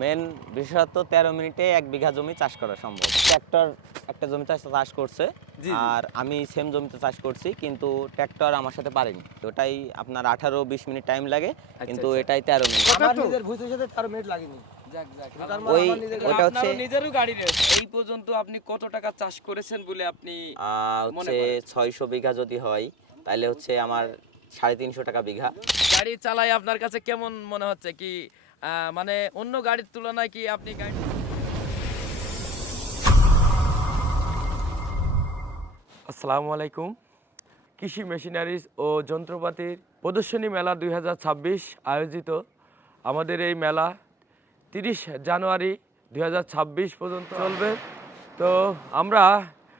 Main বিশেষত তেরো মিনিটে এক বিঘা জমি চাষ করা সম্ভব। ট্র্যাক্টর একটা জমিতে চাষ করছে। আর আমি সেম জমিতে চাষ করছি কিন্তু ট্র্যাক্টর আমার সাথে পারেনি। ওটাই আপনার আঠারো বিশ মিনিট টাইম লাগে কিন্তু আচ্ছা। এটাই তেরো মিনিট। আমার নিজের ভুসির সাথে তেরো মিনিট লাগেনি। যাক যাক তার ওই আমার হচ্ছে নিজেরও গাড়ি রয়েছে এই পর্যন্ত আপনি কত টাকা চাষ করেছেন বলে আপনি আহ, হচ্ছে করেন? ছয়শো বিঘা যদি হয় তাহলে হচ্ছে আমার সাড়ে তিনশো টাকা বিঘা। গাড়ি চালাই আপনার কাছে কেমন মনে হচ্ছে? কি মানে অন্য গাড়ির তুলনায় কি আপনি গাড়ি আসসালামু আলাইকুম। কৃষি মেশিনারিজ ও যন্ত্রপাতির প্রদর্শনী মেলা দুই হাজার ছাব্বিশ আয়োজিত। আমাদের এই মেলা তিরিশ জানুয়ারি দু হাজার ছাব্বিশ পর্যন্ত চলবে। তো আমরা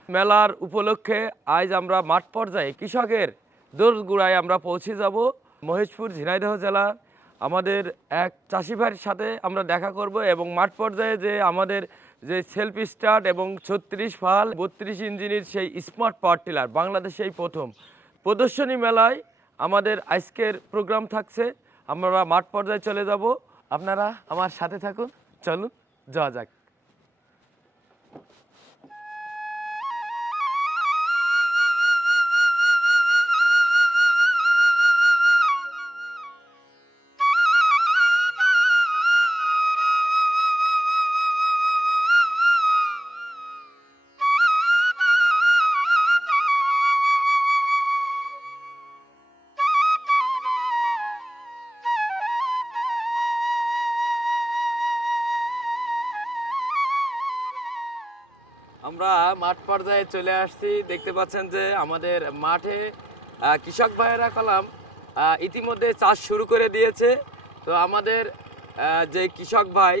মেলার উপলক্ষে আজ আমরা মাঠ পর্যায়ে কৃষকের দোরগোড়ায় আমরা পৌঁছে যাব। মহেশপুর, ঝিনাইদহ জেলার আমাদের এক চাষি ভাইয়ের সাথে আমরা দেখা করব এবং মাঠ পর্যায়ে যে আমাদের যে সেলফ স্টার্ট এবং ছত্রিশ ফাল, বত্রিশ ইঞ্জিনের সেই স্মার্ট পাওয়ার টিলার বাংলাদেশেই প্রথম। প্রদর্শনী মেলায় আমাদের আজকের প্রোগ্রাম থাকছে। আমরা মাঠ পর্যায়ে চলে যাব। আপনারা আমার সাথে থাকুন। চলুন, যাওয়া যাক। মাঠ পর্যায়ে চলে আসছি। দেখতে পাচ্ছেন যে আমাদের মাঠে কৃষক ভাইয়েরা কলাম ইতিমধ্যে চাষ শুরু করে দিয়েছে। তো আমাদের যে কৃষক ভাই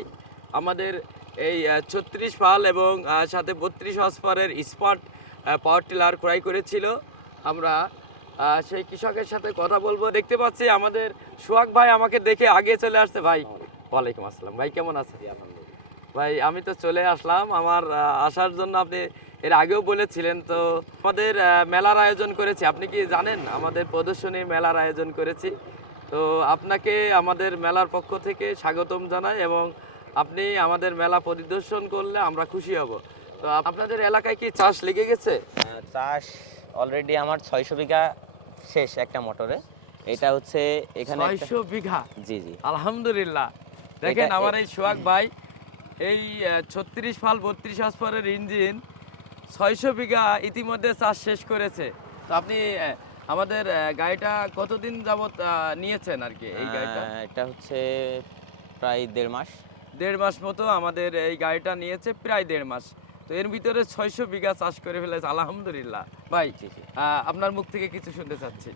আমাদের এই ছত্রিশ ফাল এবং সাথে বত্রিশ হসপারের স্মার্ট পাওয়ার টিলার ক্রয় করেছিল। আমরা সেই কৃষকের সাথে কথা বলব। দেখতে পাচ্ছি আমাদের সোহাগ ভাই আমাকে দেখে আগে চলে আসছে। ভাই ওয়ালাইকুম আসসালাম। ভাই কেমন আছেন? ভাই আমি তো চলে আসলাম। আমার আসার জন্য আপনি এর আগেও বলেছিলেন তো আমাদের মেলার আয়োজন করেছি। আপনি কি জানেন? আমাদের প্রদর্শনী মেলার আয়োজন করেছি। তো আপনাকে আমাদের মেলার পক্ষ থেকে স্বাগতম জানাই এবং আপনি আমাদের মেলা পরিদর্শন করলে আমরা খুশি হব। তো আপনাদের এলাকায় কি চাষ লেগে গেছে? চাষ অলরেডি আমার ছয়শো বিঘা শেষ একটা মোটরে। এটা হচ্ছে এখানে ছয়শো বিঘা? জি জি। আলহামদুলিল্লাহ। দেখেন আমার এই সোহাগ ভাই এই ছত্রিশ ফাল বত্রিশ হসপারের ইঞ্জিন ছয়শো বিঘা ইতিমধ্যে চাষ শেষ করেছে। তো আপনি আমাদের গাড়িটা কতদিন যাবত আহ, নিয়েছেন আর কি এই গাড়িটা? এটা হচ্ছে প্রায় দেড় মাস। দেড় মাস মতো আমাদের এই গাড়িটা নিয়েছে প্রায় দেড় মাস। তো এর ভিতরে ছয়শো বিঘা চাষ করে ফেলেছে আলহামদুলিল্লাহ। ভাই আপনার মুখ থেকে কিছু শুনতে চাচ্ছি।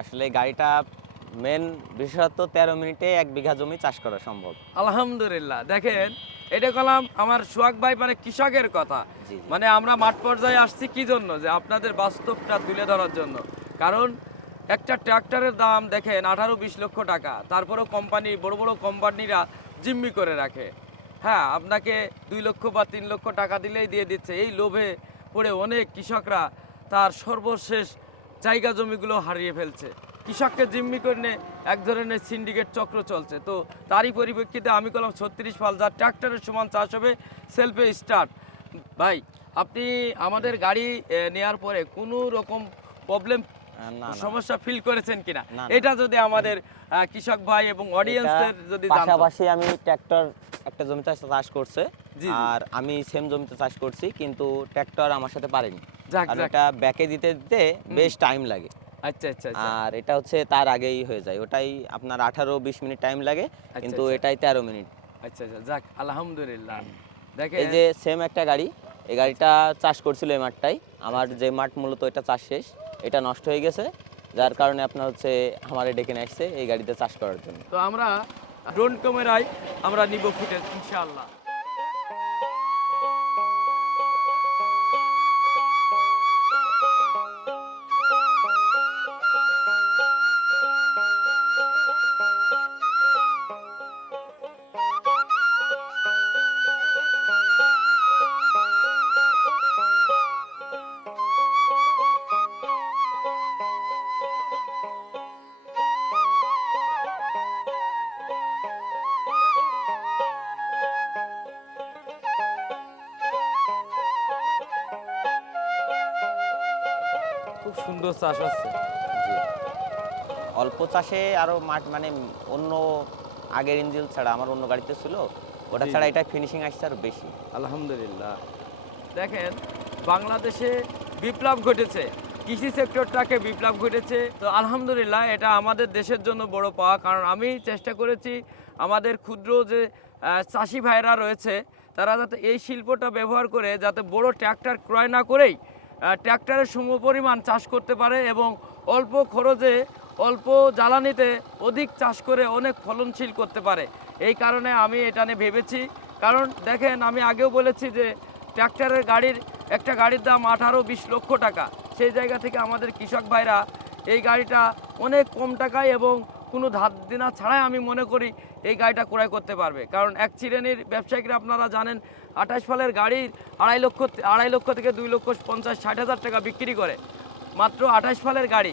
আসলে গাড়িটা মেন বিশেষত তেরো মিনিটে এক বিঘা জমি চাষ করা সম্ভব। আলহামদুলিল্লাহ। দেখেন এটা কলাম আমার সোহাগ ভাই মানে কৃষকের কথা। মানে আমরা মাঠ পর্যায়ে আসছি কি জন্য? যে আপনাদের বাস্তবটা তুলে ধরার জন্য। কারণ একটা ট্র্যাক্টরের দাম দেখেন আঠারো বিশ লক্ষ টাকা। তারপরেও কোম্পানি বড় বড় কোম্পানিরা জিম্মি করে রাখে। হ্যাঁ আপনাকে দুই লক্ষ বা তিন লক্ষ টাকা দিলেই দিয়ে দিচ্ছে। এই লোভে পড়ে অনেক কৃষকরা তার সর্বশেষ জায়গা জমিগুলো হারিয়ে ফেলছে। কৃষককে জিম্মি করে এক ধরনের সিন্ডিকেট চক্র চলছে। তো তারই পরিপ্রেক্ষিতে আমি করলাম ছত্রিশ ফাল যার ট্রাক্টরের সমান চাষ হবে সেলফে স্টার্ট ভাই আপনি আমাদের গাড়ি নেয়ার পরে কোনো রকম প্রবলেম। সমস্যা ফিল করেছেন কিনা। এটা যদি আমাদের কৃষক ভাই এবং অডিয়েন্সের যদি পাশাপাশি আমি ট্র্যাক্টর একটা জমিতে চাষ করছে। আর আমি সেম জমিতে চাষ করছি কিন্তু ট্র্যাক্টর আমার সাথে পারেনি। কারণ এটা ব্যাকে দিতে দিতে বেশ টাইম লাগে। আচ্ছা আচ্ছা আচ্ছা। আর এটা হচ্ছে তার আগেই হয়ে যায়। ওটাই আপনার আঠারো বিশ মিনিট টাইম লাগে কিন্তু আচ্ছা। এটাই তেরো মিনিট। আচ্ছা আচ্ছা। যাক আলহামদুলিল্লাহ। এই যে সেম একটা গাড়ি এই গাড়িটা চাষ করছিল এই মাঠটাই। আমার যে মাঠ মূলত এটা চাষ শেষ এটা নষ্ট হয়ে গেছে। যার কারণে আপনার হচ্ছে আমার ডেকে নিয়ে আসছে এই গাড়িতে চাষ করার জন্য। তো আমরা ড্রোন ক্যামেরায় আমরা নিব ফুটেজ ইনশাআল্লাহ। সুন্দর চাষ হচ্ছে অল্প চাষে আরও মাঠ মানে অন্য আগের ইঞ্জিল ছাড়া আমার অন্য গাড়িতে ছিল ওটা ছাড়া এটা ফিনিশিং আসছে আর বেশি। আলহামদুলিল্লাহ। দেখেন বাংলাদেশে বিপ্লব ঘটেছে। কৃষি সেক্টরটাকে বিপ্লব ঘটেছে। তো আলহামদুলিল্লাহ এটা আমাদের দেশের জন্য বড় পাওয়া। কারণ আমি চেষ্টা করেছি আমাদের ক্ষুদ্র যে চাষি ভাইরা রয়েছে তারা যাতে এই শিল্পটা ব্যবহার করে যাতে বড় ট্র্যাক্টর ক্রয় না করেই ট্র্যাক্টরের সমপরিমাণ চাষ করতে পারে এবং অল্প খরচে, অল্প জ্বালানিতে অধিক চাষ করে অনেক ফলনশীল করতে পারে। এই কারণে আমি এটা নিয়ে ভেবেছি। কারণ দেখেন, আমি আগেও বলেছি যে ট্র্যাক্টরের গাড়ির, একটা গাড়ির দাম আঠারো বিশ লক্ষ টাকা। সেই জায়গা থেকে আমাদের কৃষক ভাইরা এই গাড়িটা অনেক কম টাকায় এবং কোনো ধার দিনা ছাড়াই আমি মনে করি এই গাড়িটা ক্রয় করতে পারবে। কারণ এক শ্রেণির ব্যবসায়িকরা আপনারা জানেন আঠাশ ফলের গাড়ির আড়াই লক্ষ আড়াই লক্ষ থেকে দুই লক্ষ পঞ্চাশ ষাট হাজার টাকা বিক্রি করে। মাত্র আঠাশ ফলের গাড়ি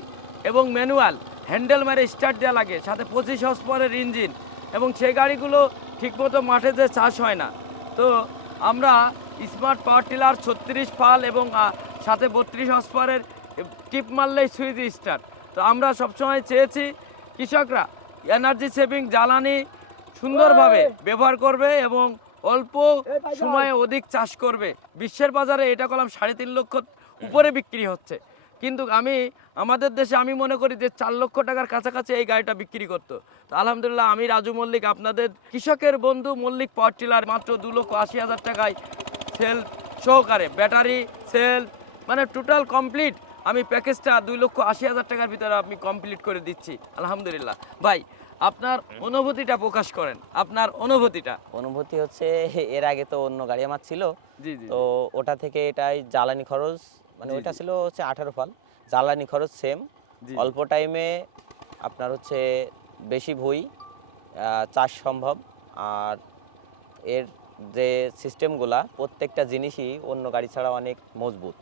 এবং ম্যানুয়াল হ্যান্ডেল মেরে স্টার্ট দেওয়া লাগে সাথে পঁচিশ হর্স পরের ইঞ্জিন এবং সেই গাড়িগুলো ঠিকমতো মাঠে যে চাষ হয় না। তো আমরা স্মার্ট পাওয়ার টিলার ছত্রিশ ফাল এবং সাথে বত্রিশ হর্স পরের টিপ মারলেই সুইচ স্টার্ট। তো আমরা সবসময় চেয়েছি কৃষকরা এনার্জি সেভিং জ্বালানি সুন্দরভাবে ব্যবহার করবে এবং অল্প সময়ে অধিক চাষ করবে। বিশ্বের বাজারে এটা কলাম সাড়ে তিন লক্ষ উপরে বিক্রি হচ্ছে। কিন্তু আমি আমাদের দেশে আমি মনে করি যে চার লক্ষ টাকার কাছাকাছি এই গাড়িটা বিক্রি করতো। তো আলহামদুলিল্লাহ আমি রাজু মল্লিক আপনাদের কৃষকের বন্ধু মল্লিক পাওয়ার টিলার মাত্র দু লক্ষ আশি হাজার টাকায় সেল সহকারে। ব্যাটারি সেল মানে টোটাল কমপ্লিট আমি প্যাকেজটা দুই লক্ষ আশি হাজার টাকার ভিতরে আমি কমপ্লিট করে দিচ্ছি। আলহামদুলিল্লাহ। ভাই আপনার অনুভূতিটা প্রকাশ করেন। আপনার অনুভূতিটা। অনুভূতি হচ্ছে এর আগে তো অন্য গাড়ি আমার ছিল। তো ওটা থেকে এটাই জ্বালানি খরচ মানে ওটা ছিল হচ্ছে আঠারো ফাল। জ্বালানি খরচ সেম অল্প টাইমে আপনার হচ্ছে বেশি ভুই চাষ সম্ভব। আর এর যে সিস্টেমগুলা প্রত্যেকটা জিনিসই অন্য গাড়ি ছাড়া অনেক মজবুত।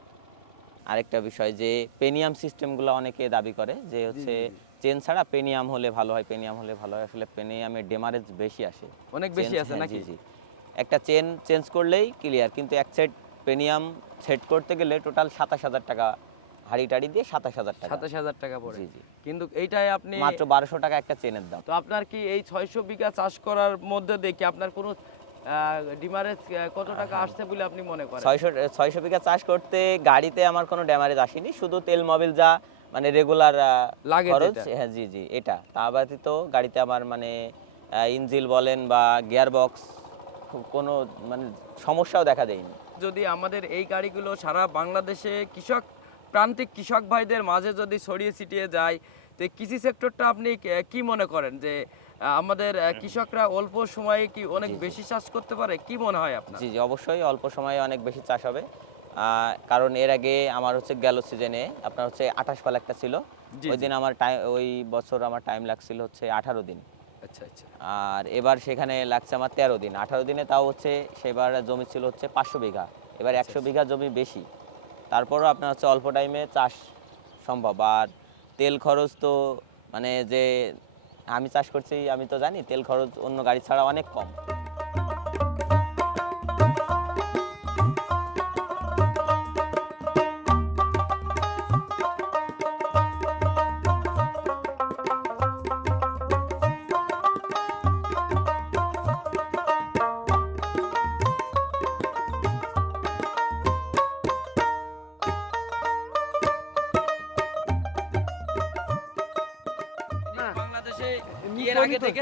আরেকটা বিষয় যে পেনিয়াম সিস্টেমগুলো অনেকে দাবি করে যে হচ্ছে চেন ছাড়া পেনিয়াম হলে ভালো হয় পেনিয়াম হলে ভালো হয়। আসলে পেনিয়ামের ডেমারেজ বেশি আসে। অনেক বেশি আছে হ্যাঁ, নাকি? জি। একটা চেন চেঞ্জ করলেই ক্লিয়ার কিন্তু এক সেট পেনিয়াম সেট করতে গেলে টোটাল সাতাশ হাজার টাকা হাড়ি টাড়ি দিয়ে সাতাশ হাজার টাকা। সাতাশ হাজার টাকা পড়ে। জি জি। কিন্তু এইটাই আপনি মাত্র বারোশো টাকা একটা চেনের দাম। তো আপনার কি এই ছয়শো বিঘা চাষ করার মধ্যে দেখি আপনার কোনো ডিমারেজ কত টাকা আসছে বলে আপনি মনে করেন? ছয়শো ছয়শো বিঘা চাষ করতে গাড়িতে আমার কোনো ড্যামারেজ আসেনি শুধু তেল মোবিল যা মানে রেগুলার লাগে খরচ? হ্যাঁ জি জি এটা। তা ব্যতীত গাড়িতে আমার মানে ইঞ্জিল বলেন বা গিয়ার বক্স কোনো মানে সমস্যাও দেখা দেয়নি। যদি আমাদের এই গাড়িগুলো সারা বাংলাদেশে কৃষক প্রান্তিক কৃষক ভাইদের মাঝে যদি ছড়িয়ে ছিটিয়ে যায় তো কৃষি সেক্টরটা আপনি কি মনে করেন যে আমাদের কৃষকরা অল্প সময়ে কি অনেক। বেশি চাষ করতে পারে? কি মনে হয় আপনার? জি জি অবশ্যই অল্প সময়ে অনেক বেশি চাষ হবে। কারণ এর আগে আমার হচ্ছে গেল সিজনে আপনার হচ্ছে আঠাশ পাল একটা ছিল। ওই দিন আমার টাইম ওই বছর আমার টাইম লাগছিল হচ্ছে আঠারো দিন। আচ্ছা আচ্ছা। আর এবার সেখানে লাগছে আমার তেরো দিন। আঠারো দিনে তাও হচ্ছে সেবার জমি ছিল হচ্ছে পাঁচশো বিঘা। এবার আচ্ছা, একশো বিঘা জমি বেশি। তারপরও আপনার হচ্ছে অল্প টাইমে চাষ সম্ভব। আর তেল খরচ তো মানে যে আমি চাষ করছি আমি তো জানি তেল খরচ অন্য গাড়ি ছাড়া অনেক কম।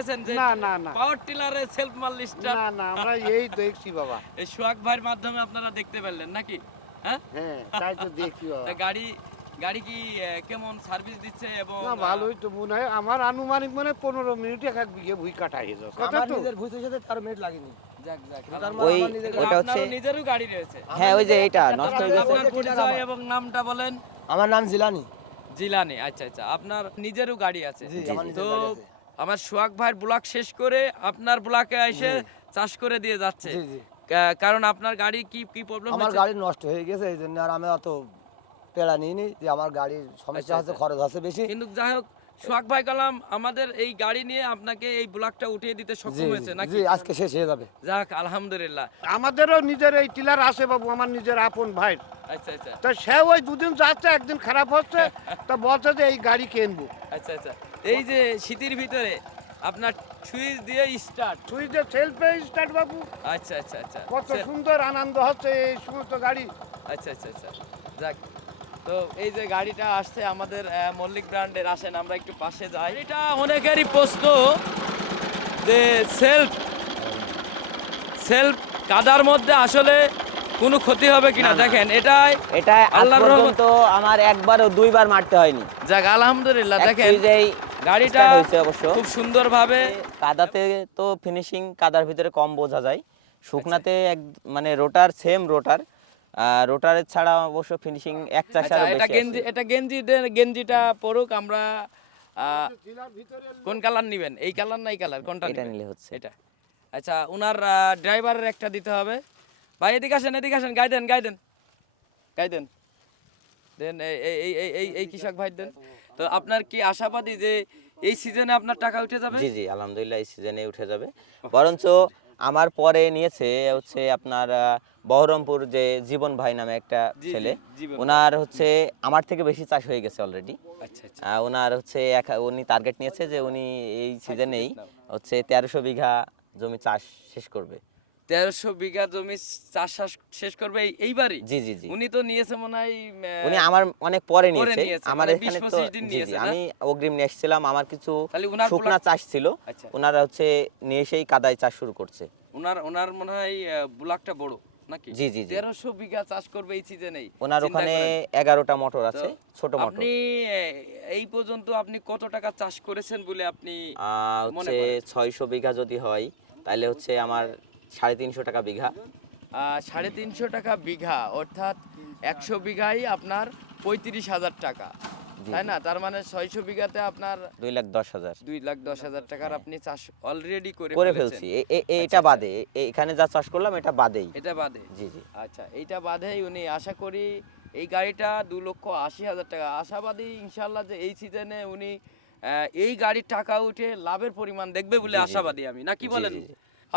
দেখেছেন যে না না না। পাওয়ার টিলারের সেলফ মালিশটা না না আমরা এই দেখছি বাবা। এই সোহাগ ভাইয়ের মাধ্যমে আপনারা দেখতে পারলেন নাকি? হ্যাঁ? হ্যাঁ তাই তো দেখি বাবা। গাড়ি গাড়ি কি কেমন সার্ভিস দিচ্ছে এবং না ভালোই তো মনে হয়। আমার আনুমানিক মানে পনেরো মিনিটে এক বিঘে ভুই কাটা হয়ে যাচ্ছে কথা আমার তো? নিজের সাথে তেরো মিনিট লাগেনি। যাক যাক তার আলহামদুলিল্লাহ। ওই আমার ওটা হচ্ছে নিজেরও গাড়ি রয়েছে। হ্যাঁ ওই যে এটা নষ্ট হয়ে গেছে। আপনার পরিচয় এবং নামটা বলেন। আমার নাম জিলানি। জিলানি আচ্ছা আচ্ছা। আপনার নিজেরও গাড়ি আছে। তো গাড়ি আছে। আমার সোহাগ ভাইয়ের ব্লক শেষ করে আপনার ব্লকে এসে চাষ করে দিয়ে যাচ্ছে। জি জি। কা- কারণ আপনার গাড়ি কি কি প্রবলেম আমার গাড়ি নষ্ট হয়ে গেছে এই জন্য আর আমি অত পেড়া নিইনি যে আমার গাড়ির সমস্যা আচ্ছা, আছে আচ্ছা। খরচ আছে বেশি। কিন্তু যাই হোক সোহাগ ভাই কালাম আমাদের এই গাড়ি নিয়ে আপনাকে এই ব্লকটা উঠিয়ে দিতে সক্ষম হয়েছে নাকি? জি আজকে শেষ হয়ে যাবে। যাক আলহামদুলিল্লাহ। আমাদেরও নিজের এই টিলার আছে বাবু আমার নিজের আপন ভাই। আচ্ছা আচ্ছা। তো সে ওই দুদিন যাচ্ছে একদিন খারাপ হচ্ছে তো বলছে যে এই গাড়ি কিনবো আচ্ছা আচ্ছা। এই যে শীতের ভিতরে আপনার সুইচ দিয়ে স্টার্ট তুই যে সেলফে স্টার্ট বাবু। আচ্ছা আচ্ছা আচ্ছা। কত সুন্দর আনন্দ হচ্ছে এই সমস্ত গাড়ি। আচ্ছা আচ্ছা আচ্ছা। যাক তো এই যে গাড়িটা আসছে আমাদের মল্লিক ব্র্যান্ডের আসেন আমরা একটু পাশে যাই। এটা অনেকেরই প্রশ্ন যে সেলফ সেলফ কাদার মধ্যে আসলে কোনো ক্ষতি হবে কিনা। দেখেন এটাই এটা আল্লাহর রহমত- আমার একবার ও দুইবার মারতে হয়নি। যাক আলহামদুলিল্লাহ দেখেন। গাড়িটা হয়েছে অবশ্য। খুব সুন্দরভাবে কাদাতে তো ফিনিশিং কাদার ভিতরে কম বোঝা যায়। শুকনাতে এক মানে রোটার সেম রোটার। রোটারের ছাড়া অবশ্য ফিনিশিং এক আচ্ছা চাষারও এটা গেঞ্জি এটা গেঞ্জি গেঞ্জিটা পড়ুক আমরা কোন কালার নিবেন? এই কালার না এই কালার কোনটা এটা নিলে হচ্ছে। এটা। আচ্ছা ওনার ড্রাইভারের একটা দিতে হবে। ভাই এদিকে আসেন এদিকে আসেন গাই দেন গাই দেন। গাই দেন। দেন এই এই এই কৃষক ভাই দেন। তো আপনার কি আশাবাদী যে এই সিজনে আপনার টাকা উঠে যাবে? জি জি আলহামদুলিল্লাহ এই সিজনে উঠে যাবে। বরঞ্চ আমার পরে নিয়েছে হচ্ছে আপনার বহরমপুর যে জীবন ভাই নামে একটা ছেলে। ওনার হচ্ছে আমার থেকে বেশি চাষ হয়ে গেছে অলরেডি আচ্ছা আচ্ছা। ওনার হচ্ছে উনি টার্গেট নিয়েছে যে উনি এই সিজনেই হচ্ছে তেরোশো বিঘা জমি চাষ শেষ করবে। তেরোশো বিঘা জমি চাষ শেষ করবে এইবারই? জি জি জি। উনি তো নিয়েছে মনে হয় উনি আমার অনেক পরে নিয়েছে। আমার মানে এখানে তো আমি অগ্রিম নিয়ে এসেছিলাম। আমার কিছু শুকনা চাষ ছিল। আচ্ছা। ওনারা হচ্ছে নিয়ে এসেই কাদায় চাষ শুরু করছে। ওনার ওনার মনে হয় ব্লকটা বড় নাকি? জি, জি। তেরোশো বিঘা চাষ করবে এই সিজনেই ওনার ওখানে এগারোটা মোটর আছে ছোট মোটর আপনি এই পর্যন্ত আপনি কত টাকা চাষ করেছেন বলে আপনি হচ্ছে? ছয়শো বিঘা যদি হয় তাহলে হচ্ছে আমার সাড়ে তিনশো টাকা বিঘা। সাড়ে তিনশো টাকা বিঘা অর্থাৎ একশো বিঘাই আপনার পঁয়ত্রিশ হাজার টাকা। তাই না? তার মানে ছয়শো বিঘাতে আপনার দুই লাখ দশ হাজার। দুই লাখ দশ হাজার টাকার আপনি চাষ অলরেডি করে করে ফেলছি। এ- এ- এ- আচ্ছা, এটা আচ্ছা। বাদে এখানে যা চাষ করলাম এটা বাদেই। এটা বাদে? জি জি। আচ্ছা এইটা বাদেই উনি আশা করি এই গাড়িটা দু লক্ষ আশি হাজার টাকা। আশাবাদী ইনশাল্লাহ যে এই সিজনে উনি এই গাড়ির টাকা উঠে লাভের পরিমাণ দেখবে বলে। আশাবাদী আমি। নাকি জি, বলেন।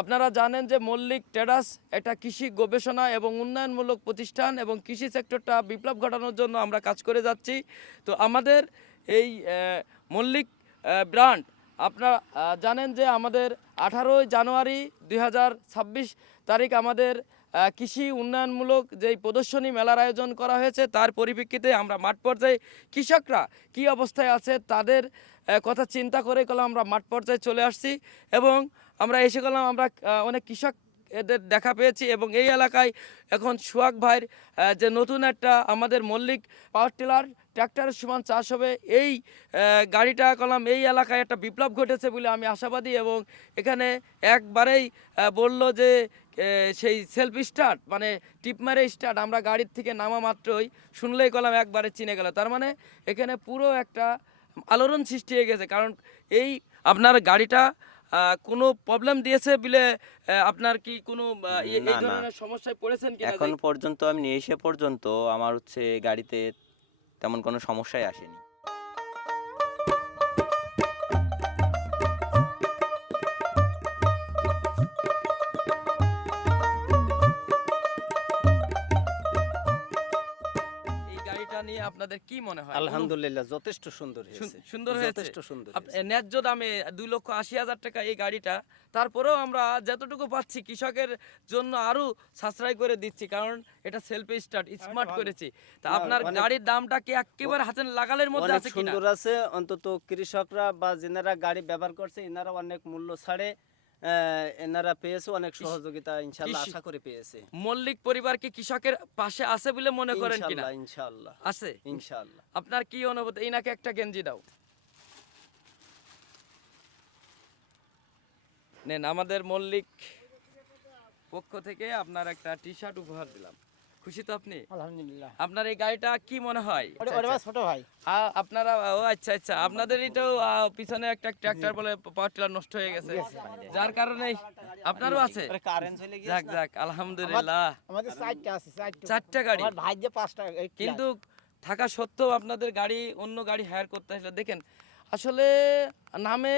আপনারা জানেন যে মল্লিক ট্রেডার্স একটা কৃষি গবেষণা এবং উন্নয়নমূলক প্রতিষ্ঠান এবং কৃষি সেক্টরটা বিপ্লব ঘটানোর জন্য আমরা কাজ করে যাচ্ছি। তো আমাদের এই মল্লিক ব্র্যান্ড, আপনারা জানেন যে আমাদের আঠারোই জানুয়ারি দু হাজার ছাব্বিশ তারিখ আমাদের কৃষি উন্নয়নমূলক যেই প্রদর্শনী মেলার আয়োজন করা হয়েছে, তার পরিপ্রেক্ষিতে আমরা মাঠ পর্যায়ে কৃষকরা কি অবস্থায় আছে তাদের কথা চিন্তা করে গেলাম আমরা মাঠ পর্যায়ে চলে আসছি এবং আমরা এসে গেলাম, আমরা অনেক কৃষক এদের দেখা পেয়েছি এবং এই এলাকায় এখন সুয়াক ভাইয়ের যে নতুন একটা আমাদের মল্লিক পাওয়ার টিলার, ট্র্যাক্টরের সমান চাষ হবে। এই গাড়িটা কলাম এই এলাকায় একটা বিপ্লব ঘটেছে বলে আমি আশাবাদী এবং এখানে একবারেই বলল যে সেই সেলফ স্টার্ট মানে টিপ মারে স্টার্ট আমরা গাড়ির থেকে নামা মাত্রই শুনলেই কলাম একবারে চিনে গেল। তার মানে এখানে পুরো একটা আলোড়ন সৃষ্টি হয়ে গেছে। কারণ এই আপনার গাড়িটা কোনো প্রবলেম দিয়েছে বলে আপনার কি কোনো এই। ধরনের সমস্যায় পড়েছেন কিনা এখন পর্যন্ত আমি নিয়ে এসে পর্যন্ত আমার হচ্ছে গাড়িতে তেমন কোনো সমস্যাই আসেনি আপনাদের কি মনে হয়? আলহামদুলিল্লাহ যথেষ্ট সুন্দর হয়েছে। সুন্দর হয়েছে? যথেষ্ট সুন্দর ন্যায্য দামে দুই লক্ষ আশি হাজার টাকা এই গাড়িটা। তারপরেও আমরা যতটুকু পাচ্ছি কৃষকের জন্য আরও সাশ্রয় করে দিচ্ছি কারণ এটা সেলফ স্টার্ট স্মার্ট করেছি। তা আপনার গাড়ির দামটা কি একেবারে হাতে লাগালের মধ্যে আছে কিনা? সুন্দর আছে। অন্তত কৃষকরা বা যেনারা গাড়ি ব্যবহার করছে এনারা অনেক মূল্য ছাড়ে। এনারা পেয়েছে অনেক সহযোগিতা আশা করে পেয়েছে। মল্লিক পরিবার কি কৃষকের পাশে আছে বলে মনে করেন কিনা? আছে? আপনার কি অনুভূতি? ইনাকে একটা গেঞ্জি দাও। নেন আমাদের মল্লিক পক্ষ থেকে আপনার একটা টি শার্ট উপহার দিলাম। খুশি তো আপনি? আলহামদুলিল্লাহ। আপনার এই গাড়িটা কি মনে হয়? ছোট ভাই। আপনারা ও আচ্ছা আচ্ছা। আপনাদের এটাও পিছনে একটা ট্রাক্টর বলে পাওয়ার টিলার নষ্ট হয়ে গেছে। যার কারণে আপনারও আছে। যাক যাক আলহামদুলিল্লাহ। আমাদের চারটা আছে চারটা গাড়ি। আমার ভাই যে পাঁচটা কিন্তু থাকা সত্ত্বেও আপনাদের গাড়ি অন্য গাড়ি হায়ার করতে আসলে দেখেন আসলে নামে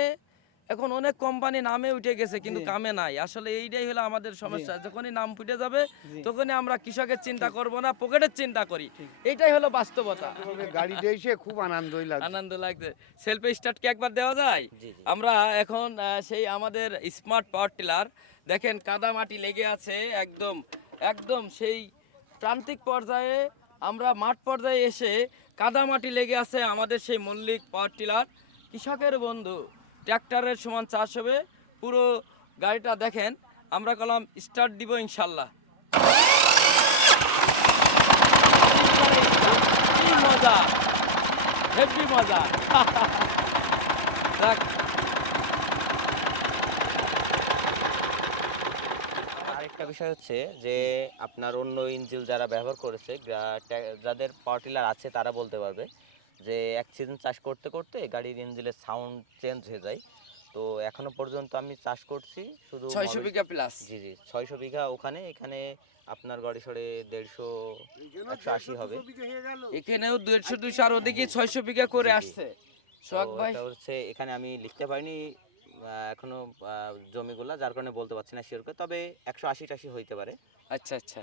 এখন অনেক কোম্পানি নামে উঠে গেছে কিন্তু কামে নাই। আসলে এইটাই হলো আমাদের সমস্যা। যখনই নাম ফুটে যাবে তখনই আমরা কৃষকের চিন্তা করব না পকেটের চিন্তা করি। এইটাই হলো বাস্তবতা। তবে গাড়ি দিয়েছে খুব আনন্দই লাগছে। আনন্দ লাগছে। সেলফি স্টার্ট কি একবার দেওয়া যায়? আমরা এখন সেই আমাদের স্মার্ট পাওয়ার টিলার দেখেন কাদা মাটি লেগে আছে একদম একদম সেই প্রান্তিক পর্যায়ে আমরা মাঠ পর্যায়ে এসে কাদা মাটি লেগে আছে আমাদের সেই মল্লিক পাওয়ার টিলার কৃষকের বন্ধু। ট্র্যাক্টরের সমান চাষ হবে। পুরো গাড়িটা দেখেন, আমরা কলাম স্টার্ট দিব ইনশাল্লাহ। মজা, হেভি মজা। দেখ। আরেকটা বিষয় হচ্ছে যে, আপনার অন্য ইঞ্জিল যারা ব্যবহার করেছে যাদের পাওয়ার টিলার আছে, তারা বলতে পারবে। যে এক সিজন চাষ করতে করতে গাড়ির ইঞ্জিলের সাউন্ড চেঞ্জ হয়ে যায়। তো এখনও পর্যন্ত আমি চাষ করছি শুধু ছয়শো বিঘা প্লাস জি জি ছয়শো বিঘা ওখানে এখানে আপনার গাড়ি সরে দেড়শো একশো আশি হবে। এখানেও দেড়শো দুইশো আর ওদিকে ছয়শো বিঘা করে। আসছে। হচ্ছে এখানে আমি লিখতে পারিনি এখনও জমিগুলা যার কারণে বলতে পারছি না শিওর করে তবে একশো আশি টাশি হইতে পারে। আচ্ছা আচ্ছা।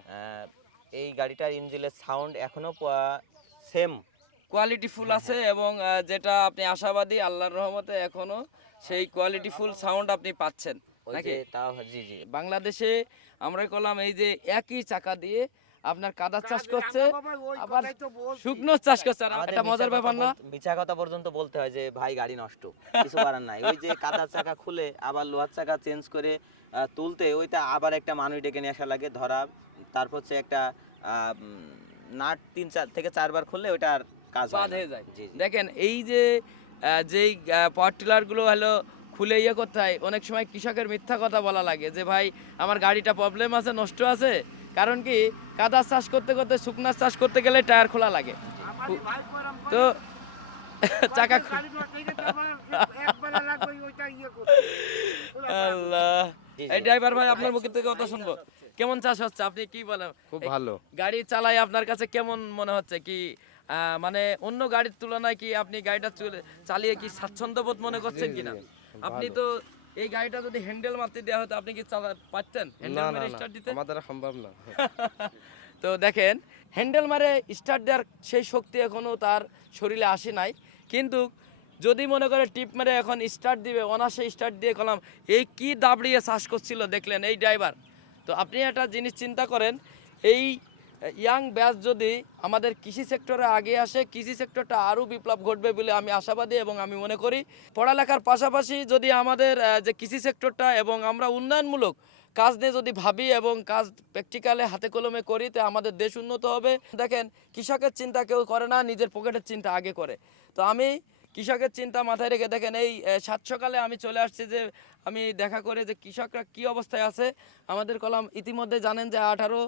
এই গাড়িটার ইঞ্জিনের সাউন্ড এখনও সেম কোয়ালিটি ফুল আছে এবং যেটা আপনি আশাবাদী আল্লাহর রহমতে এখনও সেই কোয়ালিটি ফুল সাউন্ড আপনি পাচ্ছেন নাকি? তাও জি জি। বাংলাদেশে আমরা করলাম এই যে একই চাকা দিয়ে আপনার কাদা চাষ করছে আবার শুকনো চাষ করছে আর এটা মজার ব্যাপার না। মিছা কথা পর্যন্ত বলতে হয় যে ভাই গাড়ি নষ্ট কিছু করার নাই। ওই যে কাদার চাকা খুলে আবার লোহার চাকা চেঞ্জ করে তুলতে ওইটা আবার একটা মানুষ ডেকে নিয়ে আসা লাগে ধরা তারপর হচ্ছে একটা আহ, নাট তিন চার থেকে চারবার খুললে ওইটা আর হয় বাদ হয়ে যায়। দেখেন এই যে যেই পাওয়ার টিলারগুলো হলো খুলে ইয়ে করতে হয় অনেক সময় কৃষকের মিথ্যা কথা বলা লাগে যে ভাই আমার গাড়িটা প্রবলেম আছে নষ্ট আছে। কারণ কি কাদা চাষ করতে করতে শুকনার চাষ করতে গেলে টায়ার খোলা লাগে। তো চাকা আল্লাহ। জি, জি। এই ড্রাইভার ভাই আপনার মুখের থেকে কথা শুনব। কেমন চাষ হচ্ছে? আপনি কি বলেন? খুব ভালো। গাড়ি চালাই আপনার কাছে কেমন মনে হচ্ছে? কি মানে অন্য গাড়ির তুলনায় কি আপনি গাড়িটা চলে- চালিয়ে কি স্বাচ্ছন্দ্য বোধ মনে করছেন কিনা? আপনি তো এই গাড়িটা যদি হ্যান্ডেল মারতে দেওয়া হতো আপনি কি চালা পারতেন? হ্যান্ডেল মেরে স্টার্ট দিতে? আমাদের সম্ভব না। তো দেখেন হ্যান্ডেল মারে স্টার্ট দেওয়ার সেই শক্তি এখনও তার শরীরে আসে নাই। কিন্তু যদি মনে করে টিপ মেরে এখন স্টার্ট দিবে অনাসে স্টার্ট দিয়ে কলাম এই কি দাবড়িয়ে শ্বাস করছিল দেখলেন এই ড্রাইভার তো আপনি একটা জিনিস চিন্তা করেন এই ইয়াং ব্যাচ যদি আমাদের কৃষি সেক্টরে আগে আসে, কৃষি সেক্টরটা আরও বিপ্লব ঘটবে বলে আমি আশাবাদী এবং আমি মনে করি। পড়ালেখার পাশাপাশি যদি আমাদের যে কৃষি সেক্টরটা এবং আমরা উন্নয়নমূলক কাজ নিয়ে যদি ভাবি এবং কাজ প্র্যাকটিক্যালে হাতে কলমে করি, তো আমাদের দেশ উন্নত হবে। দেখেন, কৃষকের চিন্তা কেউ করে না, নিজের পকেটের চিন্তা আগে করে। তো আমি কৃষকের চিন্তা মাথায় রেখে দেখেন, এই সাত সকালে আমি চলে আসছি যে, আমি দেখা করে যে কৃষকরা কি অবস্থায় আছে। আমাদের কলাম ইতিমধ্যে জানেন যে আঠারো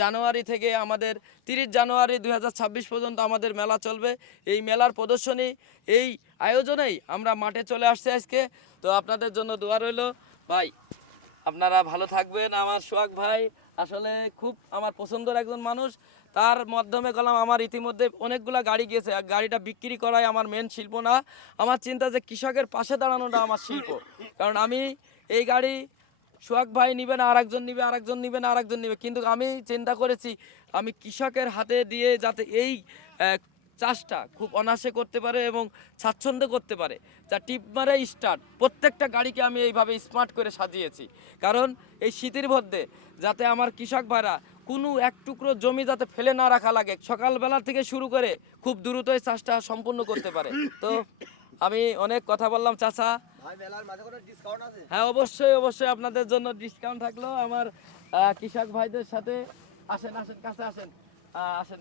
জানুয়ারি থেকে আমাদের তিরিশ জানুয়ারি দু হাজার ছাব্বিশ পর্যন্ত আমাদের মেলা চলবে। এই মেলার প্রদর্শনী, এই আয়োজনেই আমরা মাঠে চলে আসছি আজকে। তো আপনাদের জন্য দোয়া রইল। ভাই, আপনারা ভালো থাকবেন আমার সোহাগ ভাই। আসলে খুব আমার পছন্দের একজন মানুষ। তার মাধ্যমে গেলাম, আমার ইতিমধ্যে অনেকগুলো গাড়ি গিয়েছে। গাড়িটা বিক্রি করাই আমার মেন শিল্প না। আমার চিন্তা যে কৃষকের পাশে দাঁড়ানোটা আমার শিল্প। কারণ আমি এই গাড়ি সোহাগ ভাই নিবে না, আরেকজন নিবে আরেকজন নিবে না, আরেকজন নিবে। কিন্তু আমি চিন্তা করেছি, আমি কৃষকের হাতে দিয়ে যাতে এই চাষটা খুব অনায়াসে করতে পারে এবং স্বাচ্ছন্দ্য করতে পারে। যা টিপ মারে স্টার্ট প্রত্যেকটা গাড়িকে আমি এইভাবে স্মার্ট করে সাজিয়েছি। কারণ এই শীতের মধ্যে যাতে আমার কৃষক ভাইরা কোনো এক টুকরো জমি যাতে ফেলে না রাখা লাগে সকালবেলা থেকে শুরু করে খুব দ্রুত এই চাষটা সম্পূর্ণ করতে পারে। তো আমি অনেক কথা বললাম চাচা। হ্যাঁ অবশ্যই অবশ্যই আপনাদের জন্য ডিসকাউন্ট থাকল। আমার কৃষক ভাইদের সাথে আসেন আসেন কাছে আসেন। আসেন।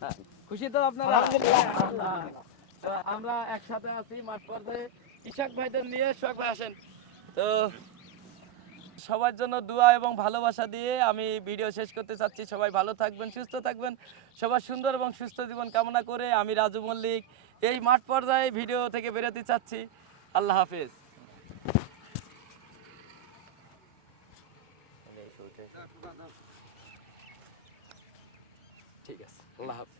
হ্যাঁ, খুশি তো আপনারা? তো আমরা একসাথে আছি মাঠ পর্যায়ে। কৃষক ভাইদের নিয়ে ভাই আসেন। তো সবার জন্য দোয়া এবং ভালোবাসা দিয়ে আমি ভিডিও শেষ করতে চাচ্ছি। সবাই ভালো থাকবেন, সুস্থ থাকবেন। সবার সুন্দর এবং সুস্থ জীবন কামনা করে আমি রাজু মল্লিক এই মাঠ পর্যায়ে ভিডিও থেকে বেরোতে চাচ্ছি। আল্লাহ হাফেজ। ঠিক আছে, আল্লাহ হাফেজ।